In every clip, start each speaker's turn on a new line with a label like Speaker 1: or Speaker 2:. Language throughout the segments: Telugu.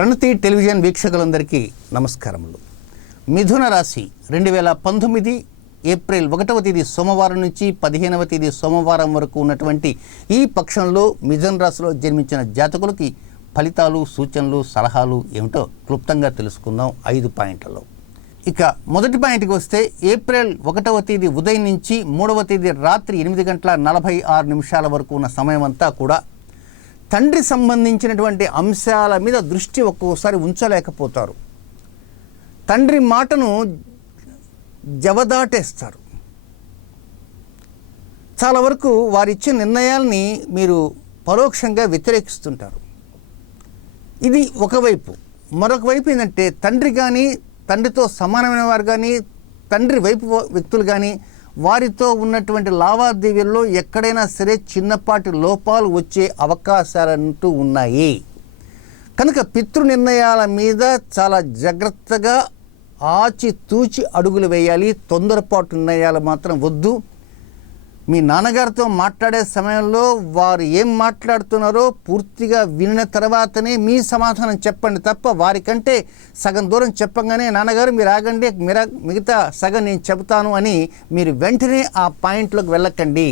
Speaker 1: ప్రణతి టెలివిజన్ వీక్షకులందరికీ నమస్కారములు. మిథున రాశి రెండు వేల పంతొమ్మిది ఏప్రిల్ ఒకటవ తేదీ సోమవారం నుంచి పదిహేనవ తేదీ సోమవారం వరకు ఉన్నటువంటి ఈ పక్షంలో మిథున రాశిలో జన్మించిన జాతకులకి ఫలితాలు సూచనలు సలహాలు ఏమిటో క్లుప్తంగా తెలుసుకుందాం ఐదు పాయింట్లలో. ఇక మొదటి పాయింట్కి వస్తే ఏప్రిల్ ఒకటవ తేదీ ఉదయం నుంచి మూడవ తేదీ రాత్రి ఎనిమిది గంటల నలభై ఆరు నిమిషాల వరకు ఉన్న సమయం అంతా కూడా తండ్రి సంబంధించినటువంటి అంశాల మీద దృష్టి ఒక్కోసారి ఉంచలేకపోతారు. తండ్రి మాటను జవదాటేస్తారు. చాలా వరకు వారిచ్చే నిర్ణయాల్ని మీరు పరోక్షంగా వ్యతిరేకిస్తుంటారు. ఇది ఒకవైపు మరొక వైపు ఏంటంటే తండ్రి కానీ తండ్రితో సమానమైన వారు కానీ తండ్రి వైపు వ్యక్తులు కానీ వారితో ఉన్నటువంటి లావాదేవీల్లో ఎక్కడైనా సరే చిన్నపాటి లోపాలు వచ్చే అవకాశాలంటూ ఉన్నాయి. కనుక పితృ నిర్ణయాల మీద చాలా జాగ్రత్తగా ఆచితూచి అడుగులు వేయాలి. తొందరపాటు నిర్ణయాలు మాత్రం వద్దు. మీ నాన్నగారితో మాట్లాడే సమయంలో వారు ఏం మాట్లాడుతున్నారో పూర్తిగా విన్న తర్వాతనే మీ సమాధానం చెప్పండి తప్ప వారికంటే సగం దూరం చెప్పగానే నాన్నగారు మీరు ఆగండి మిర మిగతా సగం నేను చెబుతాను అని మీరు వెంటనే ఆ పాయింట్లోకి వెళ్ళకండి.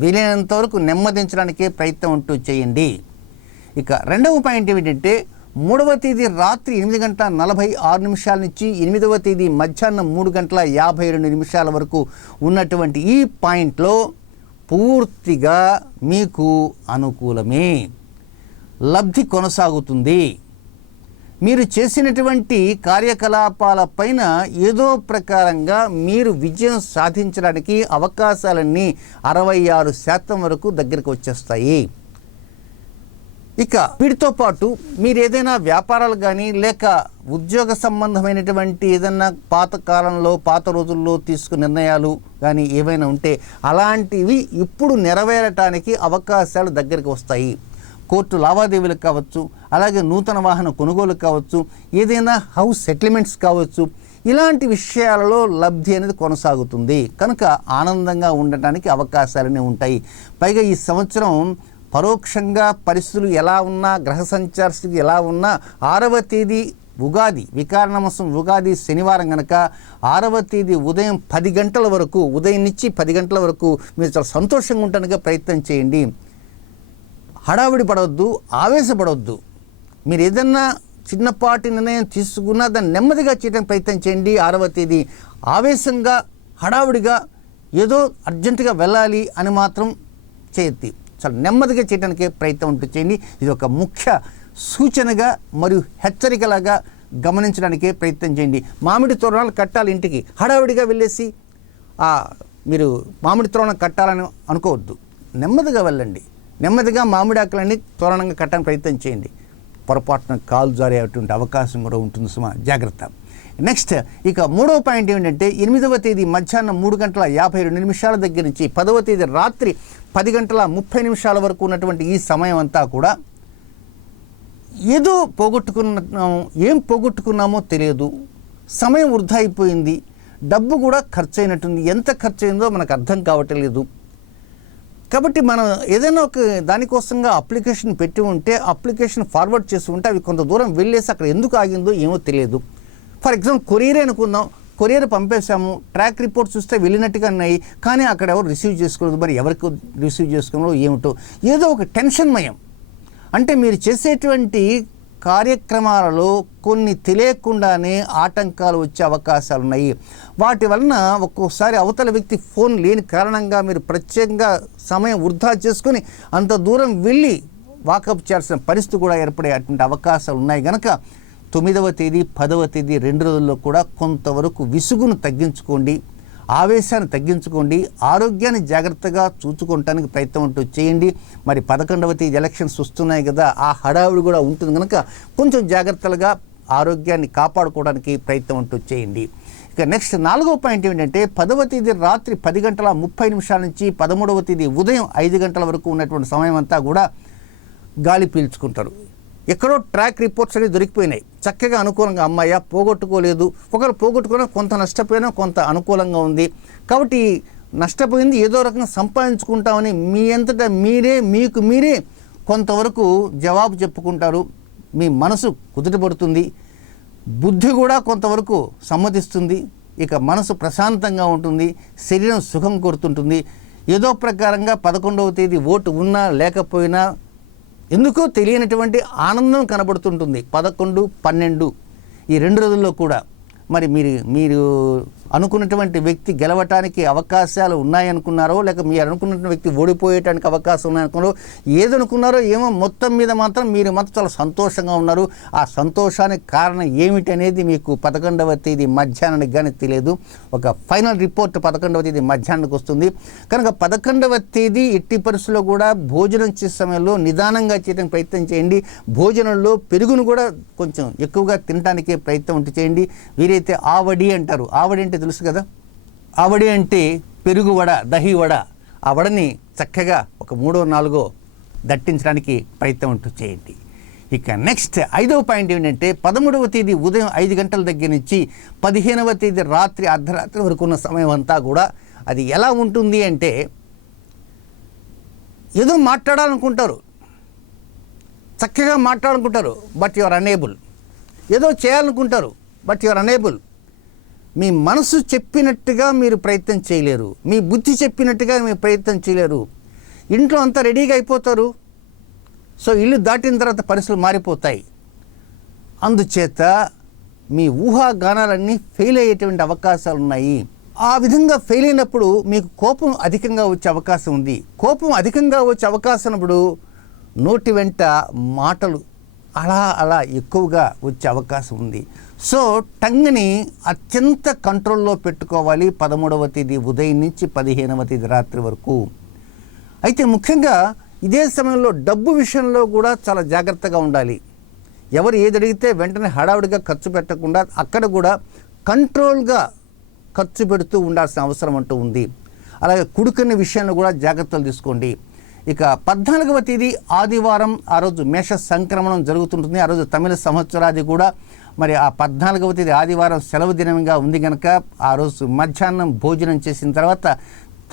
Speaker 1: వీలైనంత వరకు నెమ్మదించడానికే ప్రయత్నం ఉంటూ చేయండి. ఇక రెండవ పాయింట్ ఏమిటంటే మూడవ తేదీ రాత్రి ఎనిమిది గంటల నలభై ఆరు నిమిషాల నుంచి ఎనిమిదవ తేదీ మధ్యాహ్నం మూడు గంటల యాభై రెండు నిమిషాల వరకు ఉన్నటువంటి ఈ పాయింట్లో పూర్తిగా మీకు అనుకూలమే. లబ్ధి కొనసాగుతుంది. మీరు చేసినటువంటి కార్యకలాపాల పైన ఏదో ప్రకారంగా మీరు విజయం సాధించడానికి అవకాశాలన్నీ అరవై ఆరు శాతం వరకు దగ్గరకు వచ్చేస్తాయి. ఇక వీటితో పాటు మీరు ఏదైనా వ్యాపారాలు కానీ లేక ఉద్యోగ సంబంధమైనటువంటి ఏదైనా పాత కాలంలో పాత రోజుల్లో తీసుకున్న నిర్ణయాలు కానీ ఏవైనా ఉంటే అలాంటివి ఇప్పుడు నెరవేరటానికి అవకాశాలు దగ్గరికి వస్తాయి. కోర్టు లావాదేవీలకు కావచ్చు అలాగే నూతన వాహన కొనుగోలు కావచ్చు ఏదైనా హౌస్ సెటిల్మెంట్స్ కావచ్చు ఇలాంటి విషయాలలో లబ్ధి అనేది కొనసాగుతుంది. కనుక ఆనందంగా ఉండటానికి అవకాశాలనే ఉంటాయి. పైగా ఈ సంవత్సరం పరోక్షంగా పరిస్థితులు ఎలా ఉన్నా గ్రహ సంచార స్థితి ఎలా ఉన్నా ఆరవ తేదీ ఉగాది వికారణమసం ఉగాది శనివారం కనుక ఆరవ తేదీ ఉదయం పది గంటల వరకు ఉదయం నుంచి పది గంటల వరకు మీరు చాలా సంతోషంగా ఉండడానికి ప్రయత్నం చేయండి. హడావిడి పడవద్దు ఆవేశపడవద్దు. మీరు ఏదన్నా చిన్నపాటి నిర్ణయం తీసుకున్నా దాన్ని నెమ్మదిగా చేయడానికి ప్రయత్నం చేయండి. ఆరవ తేదీ ఆవేశంగా హడావిడిగా ఏదో అర్జెంటుగా వెళ్ళాలి అని మాత్రం చేయొద్ది. చాలా నెమ్మదిగా చేయడానికి ప్రయత్నం ఉంటూ చేయండి. ఇది ఒక ముఖ్య సూచనగా మరియు హెచ్చరికలాగా గమనించడానికే ప్రయత్నం చేయండి. మామిడి తోరణాలు కట్టాలి ఇంటికి. హడావిడిగా వెళ్ళేసి మీరు మామిడి తోరణం కట్టాలని అనుకోవద్దు. నెమ్మదిగా వెళ్ళండి. నెమ్మదిగా మామిడి ఆకులన్నీ తోరణంగా కట్టడానికి ప్రయత్నం చేయండి. పొరపాటున కాలు జారేటువంటి అవకాశం కూడా ఉంటుంది సుమా. జాగ్రత్త. నెక్స్ట్ ఇక మూడవ పాయింట్ ఏమిటంటే ఎనిమిదవ తేదీ మధ్యాహ్నం మూడు గంటల యాభై రెండు నిమిషాల దగ్గర నుంచి పదవ తేదీ రాత్రి పది గంటల ముప్పై నిమిషాల వరకు ఉన్నటువంటి ఈ సమయం అంతా కూడా ఏదో పోగొట్టుకున్నాము ఏం పోగొట్టుకున్నామో తెలియదు. సమయం వృధా అయిపోయింది. డబ్బు కూడా ఖర్చు అయినట్టుంది ఎంత ఖర్చు అయిందో మనకు అర్థం కావట్లేదు కాబట్టి మనం ఏదైనా ఒక దానికోసంగా అప్లికేషన్ పెట్టి ఉంటే అప్లికేషన్ ఫార్వర్డ్ చేసి ఉంటే అవి కొంత దూరం వెళ్ళేసి అక్కడ ఎందుకు ఆగిందో ఏమో తెలియదు. ఫర్ ఎగ్జాంపుల్ కొరియర్ అనుకుందాం కొరియర్ పంపేశాము ట్రాక్ రిపోర్ట్ చూస్తే వెళ్ళినట్టుగా ఉన్నాయి కానీ అక్కడ ఎవరు రిసీవ్ చేసుకోలేదు మరి ఎవరికి రిసీవ్ చేసుకున్నారో ఏమిటో. ఏదో ఒక టెన్షన్ మయం. అంటే మీరు చేసేటువంటి కార్యక్రమాలలో కొన్ని తెలియకుండానే ఆటంకాలు వచ్చే అవకాశాలు ఉన్నాయి. వాటి వలన ఒక్కోసారి అవతల వ్యక్తి ఫోన్ లేని కారణంగా మీరు ప్రత్యేకంగా సమయం వృధా చేసుకొని అంత దూరం వెళ్ళి వాకప్ చేయాల్సిన పరిస్థితి కూడా ఏర్పడే అటువంటి అవకాశాలు ఉన్నాయి కనుక తొమ్మిదవ తేదీ పదవ తేదీ రెండు రోజుల్లో కూడా కొంతవరకు విసుగును తగ్గించుకోండి ఆవేశాన్ని తగ్గించుకోండి ఆరోగ్యాన్ని జాగ్రత్తగా చూసుకోవటానికి ప్రయత్నం అంటూ చేయండి. మరి పదకొండవ తేదీ ఎలక్షన్స్ వస్తున్నాయి కదా ఆ హడావుడి కూడా ఉంటుంది కనుక కొంచెం జాగ్రత్తలుగా ఆరోగ్యాన్ని కాపాడుకోవడానికి ప్రయత్నం అంటూ చేయండి. ఇక నెక్స్ట్ నాలుగవ పాయింట్ ఏంటంటే పదవ తేదీ రాత్రి పది గంటల ముప్పై నిమిషాల నుంచి పదమూడవ తేదీ ఉదయం ఐదు గంటల వరకు ఉన్నటువంటి సమయం అంతా కూడా గాలి పీల్చుకుంటారు. ఎక్కడో ట్రాక్ రిపోర్ట్స్ అనేవి దొరికిపోయినాయి. చక్కగా అనుకూలంగా అమ్మాయ పోగొట్టుకోలేదు. ఒకరు పోగొట్టుకున్నా కొంత నష్టపోయినా కొంత అనుకూలంగా ఉంది. కాబట్టి నష్టపోయింది ఏదో రకంగా సంపాదించుకుంటామని మీ అంతటా మీరే మీకు మీరే కొంతవరకు జవాబు చెప్పుకుంటారు. మీ మనసు కుదుటపడుతుంది. బుద్ధి కూడా కొంతవరకు సమ్మతిస్తుంది. ఇక మనసు ప్రశాంతంగా ఉంటుంది. శరీరం సుఖం కోరుతుంటుంది. ఏదో ప్రకారంగా పదకొండవ తేదీ ఓటు ఉన్నా లేకపోయినా ఎందుకో తెలియనటువంటి ఆనందం కనబడుతుంటుంది. పదకొండు పన్నెండు ఈ రెండు రోజుల్లో కూడా. మరి మీరు మీరు అనుకున్నటువంటి వ్యక్తి గెలవటానికి అవకాశాలు ఉన్నాయనుకున్నారో లేక మీరు అనుకున్నటువంటి వ్యక్తి ఓడిపోయేటానికి అవకాశం ఉన్నాయనుకున్నారో ఏదనుకున్నారో ఏమో మొత్తం మీద మాత్రం మీరు మాత్రం చాలా సంతోషంగా ఉన్నారు. ఆ సంతోషానికి కారణం ఏమిటి అనేది మీకు పదకొండవ తేదీ మధ్యాహ్నానికి కానీ తెలియదు. ఒక ఫైనల్ రిపోర్ట్ పదకొండవ తేదీ మధ్యాహ్నానికి వస్తుంది. కనుక పదకొండవ తేదీ ఎట్టి పరిస్థితుల్లో కూడా భోజనం చేసే సమయంలో నిదానంగా చేయడానికి ప్రయత్నం చేయండి. భోజనంలో పెరుగును కూడా కొంచెం ఎక్కువగా తినడానికే ప్రయత్నం ఉంటే చేయండి. వీరైతే ఆవడి అంటారు. ఆవడి అంటే తెలుసు కదా? ఆవడి అంటే పెరుగు వడ దహి వడ. ఆ వడని చక్కగా ఒక మూడో నాలుగో దట్టించడానికి ప్రయత్నం అంటూ చేయండి. ఇక నెక్స్ట్ ఐదవ పాయింట్ ఏంటంటే పదమూడవ తేదీ ఉదయం ఐదు గంటల దగ్గర నుంచి పదిహేనవ తేదీ రాత్రి అర్ధరాత్రి వరకు ఉన్న సమయం అంతా కూడా అది ఎలా ఉంటుంది అంటే ఏదో మాట్లాడాలనుకుంటారు. చక్కగా మాట్లాడాలనుకుంటారు బట్ యువర్ అనేబుల్. ఏదో చేయాలనుకుంటారు బట్ యువర్ అనేబుల్. మీ మనసు చెప్పినట్టుగా మీరు ప్రయత్నం చేయలేరు. మీ బుద్ధి చెప్పినట్టుగా మీరు ప్రయత్నం చేయలేరు. ఇంట్లో అంతా రెడీగా అయిపోతారు. సో ఇల్లు దాటిన తర్వాత పరిస్థితులు మారిపోతాయి. అందుచేత మీ ఊహాగానాలన్నీ ఫెయిల్ అయ్యేటువంటి అవకాశాలు ఉన్నాయి. ఆ విధంగా ఫెయిల్ అయినప్పుడు మీకు కోపం అధికంగా వచ్చే అవకాశం ఉంది. కోపం అధికంగా వచ్చే అవకాశం ఉన్నప్పుడు నోటి వెంట మాటలు అలా అలా ఎక్కువగా వచ్చే అవకాశం ఉంది. సో టంగ్ని అత్యంత కంట్రోల్లో పెట్టుకోవాలి పదమూడవ తేదీ ఉదయం నుంచి పదిహేనవ తేదీ రాత్రి వరకు. అయితే ముఖ్యంగా ఇదే సమయంలో డబ్బు విషయంలో కూడా చాలా జాగ్రత్తగా ఉండాలి. ఎవరు ఏది అడిగితే వెంటనే హడావుడిగా ఖర్చు పెట్టకుండా అక్కడ కూడా కంట్రోల్గా ఖర్చు పెడుతూ ఉండాల్సిన అవసరం అంటూ ఉంది. అలాగే కుడుకున్న విషయంలో కూడా జాగ్రత్తలు తీసుకోండి. ఇక పద్నాలుగవ తేదీ ఆదివారం ఆ రోజు మేష సంక్రమణం జరుగుతుంటుంది. ఆ రోజు తమిళ సంవత్సరాది కూడా మరి ఆ పద్నాలుగవ తేదీ ఆదివారం సెలవు దినంగా ఉంది కనుక ఆ రోజు మధ్యాహ్నం భోజనం చేసిన తర్వాత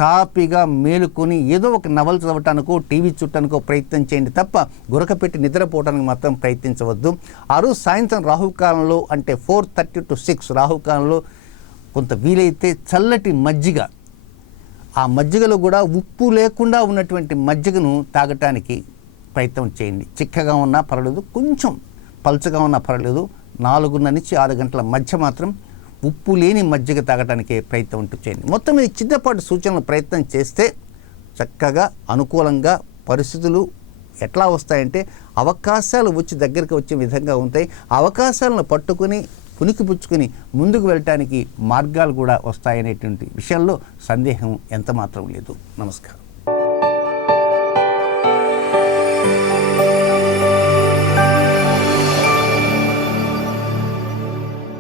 Speaker 1: తాపిగా మేలుకొని ఏదో ఒక నవల చదవటానికో టీవీ చుట్టానికో ప్రయత్నం చేయండి తప్ప గురకపెట్టి నిద్రపోవడానికి మాత్రం ప్రయత్నించవద్దు. ఆ రోజు సాయంత్రం రాహుకాలంలో అంటే ఫోర్ థర్టీ టు సిక్స్ రాహుకాలంలో కొంత వీలైతే చల్లటి మజ్జిగ ఆ మజ్జిగలో కూడా ఉప్పు లేకుండా ఉన్నటువంటి మజ్జిగను తాగటానికి ప్రయత్నం చేయండి. చిక్కగా ఉన్నా పర్వాలేదు కొంచెం పలుచగా ఉన్నా పర్వాలేదు. నాలుగున్నర నుంచి ఆరు గంటల మధ్య మాత్రం ఉప్పు లేని మజ్జిగ తాగటానికి ప్రయత్నం ఉంటూ చేయండి. మొత్తం మీద చిన్నపాటి సూచనలు ప్రయత్నం చేస్తే చక్కగా అనుకూలంగా పరిస్థితులు ఎట్లా వస్తాయంటే అవకాశాలు వచ్చి దగ్గరికి వచ్చే విధంగా ఉంటాయి. అవకాశాలను పట్టుకుని పుణికిపుచ్చుకొని ముందుకు వెళ్ళటానికి మార్గాలు కూడా వస్తాయనేటువంటి విషయంలో సందేహం ఎంత మాత్రం లేదు. నమస్కారం.